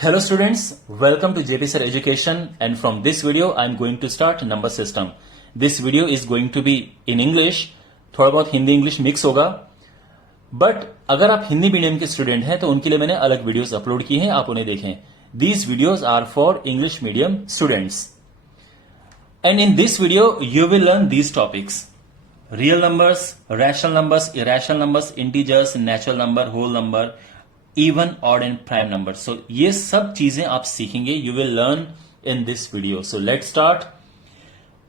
Hello students, welcome to JP Sir Education, and from this video I am going to start number system. This video is going to be in English, थोड़ा बहुत Hindi English mix होगा, but अगर आप Hindi medium के student हैं तो उनके लिए मैंने अलग वीडियोस अपलोड की हैं, आप उन्हें देखें. These videos are for English medium students. And in this video you will learn these topics: real numbers, rational numbers, irrational numbers, integers, natural number, whole number, even, odd and prime number. So ये सब चीजें आप सीखेंगे, you will learn in this video. So let's start.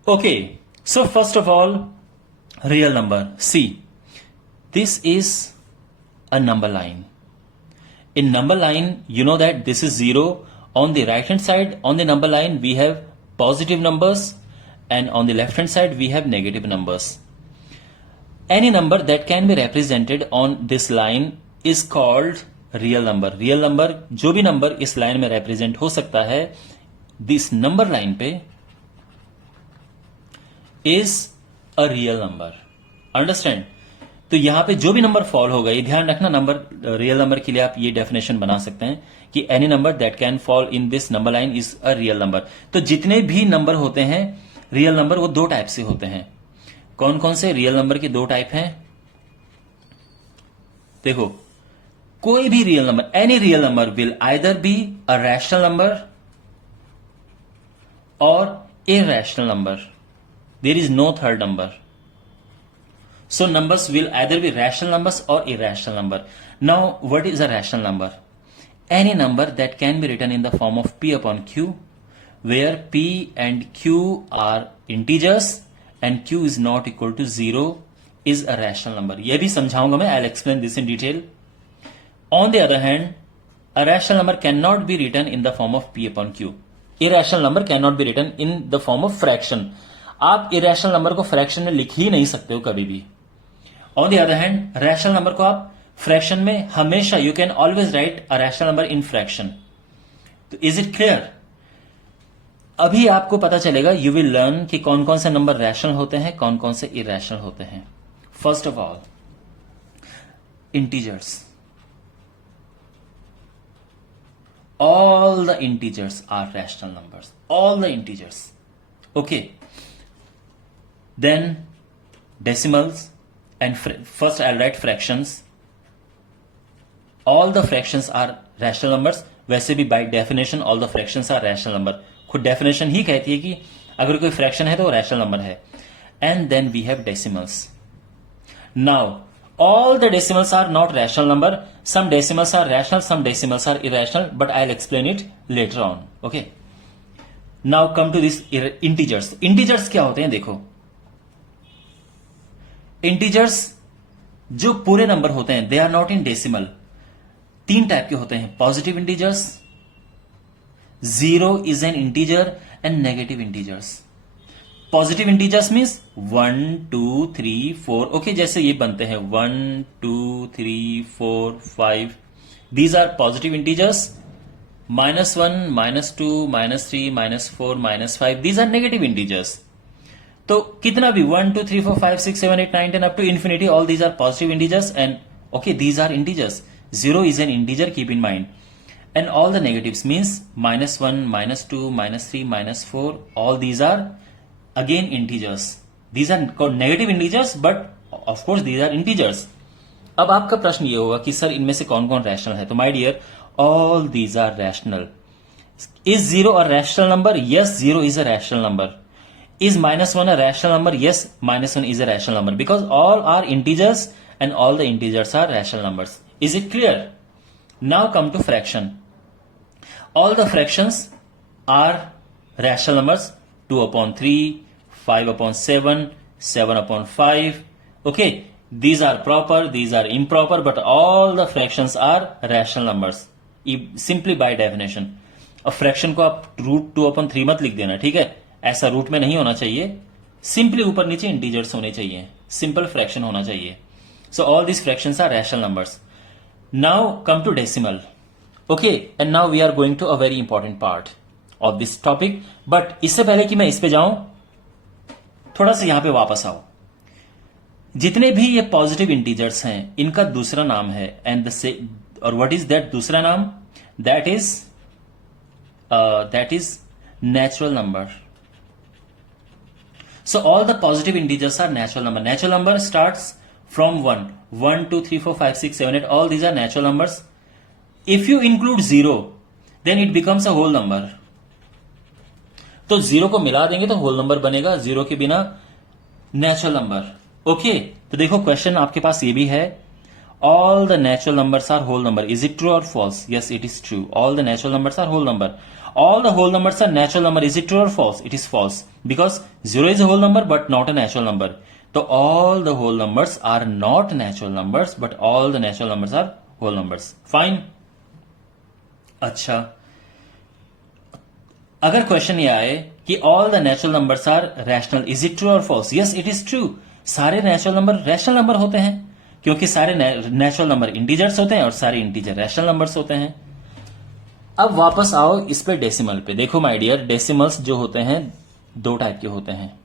Okay, so first of all, real number. See, this is a number line. In number line, you know that this is 0. On the right hand side, on the number line, we have positive numbers, and on the left hand side, we have negative numbers. Any number that can be represented on this line is called real number. Real number, जो भी number इस line में represent हो सकता है this number line पे, is a real number. Understand? तो यहां पे जो भी नंबर फॉल होगा, ये ध्यान रखना, नंबर रियल नंबर के लिए आप ये डेफिनेशन बना सकते हैं कि any number that can fall in this number line is a real number. तो जितने भी नंबर होते हैं रियल नंबर, वो दो टाइप से होते हैं. कौन कौन से रियल नंबर के दो टाइप हैं? देखो, कोई भी real number, any real number will either be a rational number और irrational number. There is no third number. So numbers will either be rational numbers और irrational number. Now what is a rational number? Any number that can be written in the form of p upon q, where p and q are integers and q is not equal to 0 is a rational number. यह भी समझाऊंगा मैं. I will explain this in detail. On the other hand, a rational number cannot be written in the form of p upon q. Irrational number cannot be written in the form of fraction. आप irrational number को fraction में लिख ही नहीं सकते हो कभी भी. On the other hand, rational number को आप fraction में हमेशा, you can always write a rational number in fraction. तो is it clear? अभी आपको पता चलेगा, you will learn कि कौन कौन से नंबर rational होते हैं, कौन कौन से irrational होते हैं. First of all, integers. All the integers are rational numbers. All the integers. Okay. Then decimals and first I'll write fractions. All the fractions are rational numbers. वैसे भी by definition all the fractions are rational number. खुद definition ही कहती है कि अगर कोई fraction है तो वो rational number है. And then we have decimals. Now all the decimals are not rational number. Some decimals are rational, some decimals are irrational, but I'll explain it later on. Okay. Now come to this integers. Integers क्या होते हैं? देखो, integers जो पूरे number होते हैं, they are not in decimal. तीन type के होते हैं: positive integers, zero is an integer, and negative integers. Positive integers means 1 2 3 4. Okay, जैसे ये बनते हैं 1 2 3 4 5. These are positive integers. -1 -2 -3 -4 -5, these are negative integers. तो कितना भी 1 2 3 4 5 6 7 8 9 10 up to infinity, all these are positive integers. And okay, these are integers. 0 is an integer, keep in mind. And all the negatives means -1 -2 -3 -4, all these are again integers. These are called negative integers, but of course these are integers. अब आपका प्रश्न ये होगा कि sir इनमें से कौन कौन रैशनल है? तो my dear, all these are rational. Is 0 a rational number? Yes, 0 is a rational number. Is -1 a rational number? Yes, -1 is a rational number, because all are integers and all the integers are rational numbers. Is it clear? Now come to fraction. All the fractions are rational numbers. 2 upon 3, 5 upon 7, 7 upon 5. Okay, these are proper, these are improper, but all the fractions are rational numbers. Simply by definition. अब fraction को आप √2 upon 3 मत लिख देना, ठीक है? ऐसा root में नहीं होना चाहिए. सिंपली ऊपर नीचे इंटीजर्स होने चाहिए, सिंपल फ्रैक्शन होना चाहिए. So all these fractions are rational numbers. Now come to decimal. Okay, and now we are going to a very important part of this topic. But इससे पहले कि मैं इस पे जाऊं, थोड़ा सा यहां पे वापस आओ. जितने भी ये पॉजिटिव इंटीजर्स हैं, इनका दूसरा नाम है, एंड और व्हाट इज दैट दूसरा नाम? That is that is natural number. So all the positive integers are natural number. Natural number starts from 1. 1, 2, 3, 4, 5, 6, 7, 8. All these are natural numbers. If you include 0, then it becomes a whole number. तो 0 को मिला देंगे तो whole number बनेगा, 0 के बिना natural number. Okay, तो देखो क्वेश्चन आपके पास ये भी है. All the natural numbers are whole number. Is it true or false? Yes, it is true. All the natural numbers are whole number. All the whole numbers are natural number. Is it true or false? It is false. Because 0 is a whole number but not a natural number. So all the whole numbers are not natural numbers but all the natural numbers are whole numbers. Fine. अच्छा, अगर question ये आए कि all the natural numbers are rational. Is it true or false? Yes, it is true. सारे natural number rational number होते हैं क्योंकि सारे नेचुरल नंबर इंटीजर्स होते हैं और सारे इंटीजर रैशनल नंबर्स होते हैं. अब वापस आओ इस पे डेसिमल पे. देखो माय डियर, डेसिमल्स जो होते हैं दो टाइप के होते हैं,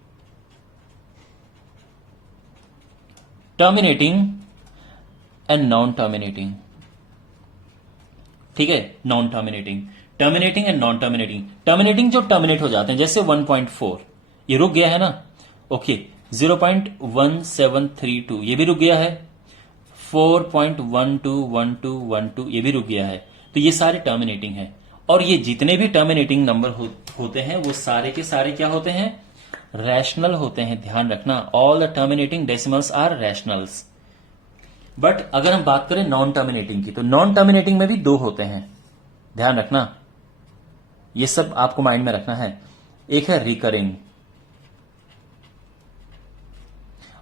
टर्मिनेटिंग एंड नॉन टर्मिनेटिंग. ठीक है, non terminating, terminating and non terminating. Terminating जो टर्मिनेट हो जाते हैं, जैसे 1.4 ये रुक गया है ना. ओके, 0.1732 ये भी रुक गया है. 4.121212 ये भी रुक गया है. तो ये सारे टर्मिनेटिंग है. और ये जितने भी टर्मिनेटिंग नंबर होते हैं वो सारे के सारे क्या होते हैं? रैशनल होते हैं. ध्यान रखना, all the terminating decimals are rationals. But अगर हम बात करें नॉन टर्मिनेटिंग की, तो नॉन टर्मिनेटिंग में भी दो होते हैं. ध्यान रखना, ये सब आपको माइंड में रखना है. एक है रिकरिंग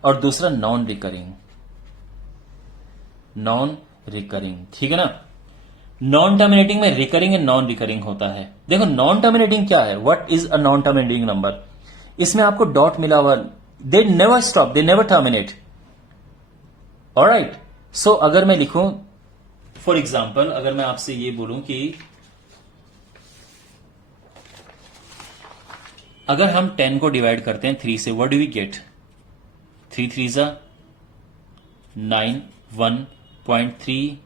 और दूसरा नॉन रिकरिंग. नॉन रिकरिंग, ठीक है ना. नॉन टर्मिनेटिंग में रिकरिंग एंड नॉन रिकरिंग होता है. देखो नॉन टर्मिनेटिंग क्या है, what is a non terminating number? इसमें आपको डॉट मिला हुआ, they never stop, they never terminate. Alright, so अगर मैं लिखूं, फॉर एग्जाम्पल अगर मैं आपसे ये बोलूं कि अगर हम 10 को डिवाइड करते हैं 3 से, व्हाट डू वी गेट? 3 3 9, 1.3,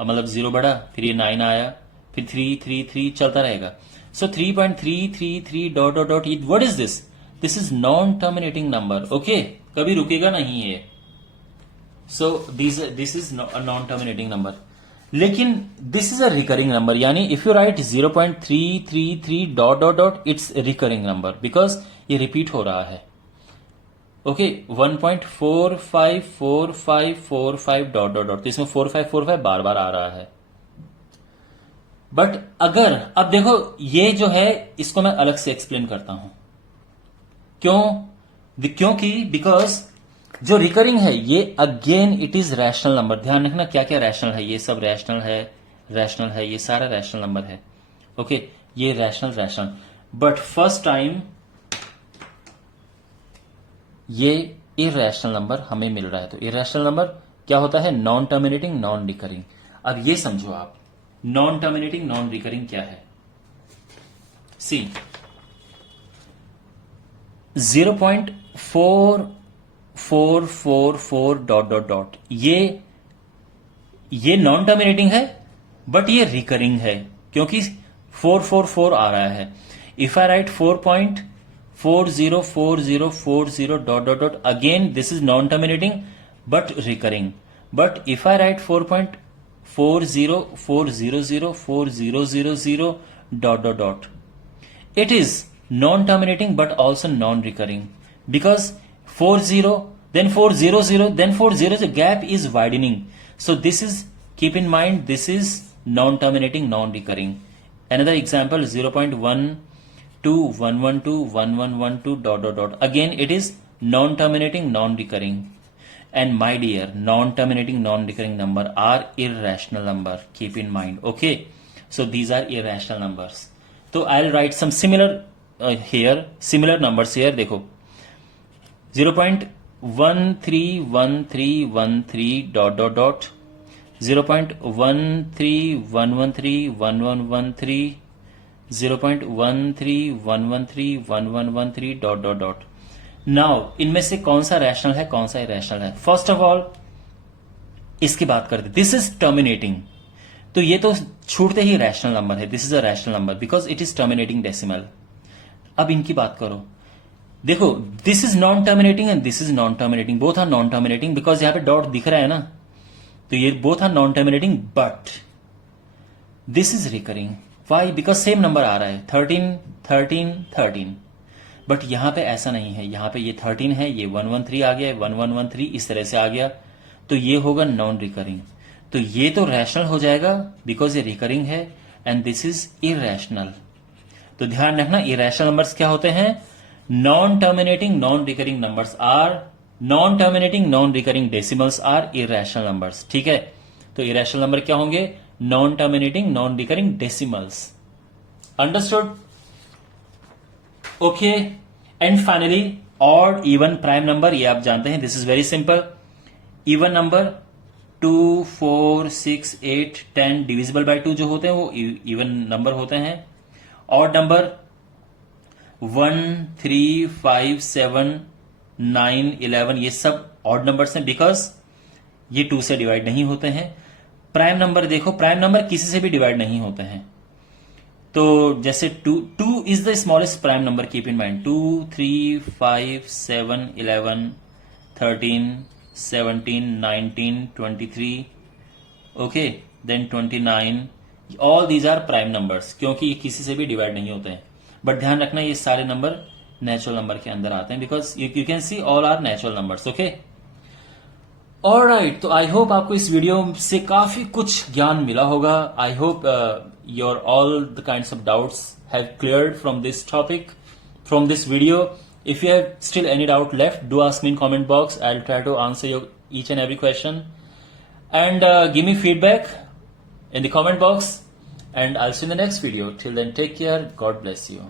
मतलब 0 बढ़ा, फिर ये 9 आया, फिर 3 3 3 चलता रहेगा. So 3.333 dot dot dot, what is this? This is non terminating number. Okay, कभी रुकेगा नहीं ये. So this is non terminating number. लेकिन this is a recurring number, यानी if you write 0.333 dot dot dot, it's recurring number because ये repeat हो रहा है. ओके, 1.454545 डॉट डॉट डॉट, तो इसमें 4545 बार बार आ रहा है. बट अगर अब देखो ये जो है इसको मैं अलग से एक्सप्लेन करता हूं. क्योंकि बिकॉज जो रिकरिंग है ये again it is rational number. ध्यान रखना क्या क्या रैशनल है, ये सब रैशनल है, रैशनल है, ये सारा रैशनल नंबर है. ओके, ये रैशनल. बट फर्स्ट टाइम ये इरैशनल नंबर हमें मिल रहा है. तो इरैशनल नंबर क्या होता है? Non terminating, non recurring. अब ये समझो आप, नॉन टर्मिनेटिंग, नॉन रिकरिंग क्या है. सी 0.4444 डॉट डॉट डॉट, ये नॉन टर्मिनेटिंग है बट ये रिकरिंग है क्योंकि 444 आ रहा है. If I right 4.404040 dot dot dot, again this is non-terminating but recurring. But if I write 4.40400400 dot dot dot, it is non-terminating but also non-recurring because 40 then 400 then 400, gap is widening. So this is, keep in mind, this is non-terminating, non-recurring. Another example 0.1211211112 dot dot dot, again it is non-terminating, non-recurring. And my dear, non-terminating, non-recurring number are irrational number, keep in mind. Okay, so these are irrational numbers. So I'll write some similar here, similar numbers here. देखो 0.131313 dot dot dot, 0.1311311113, 0.1311311113 dot dot dot. Now इनमें से कौन सा rational है, कौन सा irrational है? First of all इसकी बात करते, दिस इज टर्मिनेटिंग. तो ये तो छूटते ही रैशनल नंबर है, this is a rational number because it is terminating decimal. अब इनकी बात करो, देखो this is non terminating and this is non terminating, both are non terminating because यहां पे डॉट दिख रहा है ना, तो ये both are non terminating, but this is recurring. Why? Because same number आ रहा है 13 13 13, बट यहां पे ऐसा नहीं है, यहां पे ये 13 है, ये 113 आ गया, 1113 इस तरह से आ गया, तो ये होगा नॉन रिकरिंग। तो ये तो रैशनल हो जाएगा बिकॉज ये रिकरिंग है, एंड दिस इज इरेशनल। तो ध्यान रखना, इरेशनल नंबर्स क्या होते हैं? Non terminating non recurring numbers are non terminating non recurring decimals are irrational numbers. ठीक है, तो इरेशनल नंबर क्या होंगे? Non terminating non recurring decimals. Understood? Okay, and finally odd even prime number, ये आप जानते हैं, this is very simple. Even number 2 4 6 8 10 divisible by 2 जो होते हैं वो इवन नंबर होते हैं। ऑड नंबर 1 3 5 7 9 11 ये सब ऑड नंबर्स हैं बिकॉज ये 2 से डिवाइड नहीं होते हैं। प्राइम नंबर देखो, प्राइम नंबर किसी से भी डिवाइड नहीं होते हैं, तो जैसे 2 is the smallest prime number, keep in mind. 2 3 5 7 11 13 17 19 23 okay, then 29, all these are prime numbers क्योंकि ये किसी से भी डिवाइड नहीं होते हैं। बट ध्यान रखना ये सारे नंबर नेचुरल नंबर के अंदर आते हैं because you can see all are natural numbers. Okay, alright, तो आई होप आपको इस वीडियो से काफी कुछ ज्ञान मिला होगा। I hope your all the kinds of doubts have cleared from this topic, from this video. If you have still any doubt left, do ask me in comment box. I'll try to answer your each and every question. And give me feedback in the comment box. And I'll see you in the next video. Till then, take care. God bless you.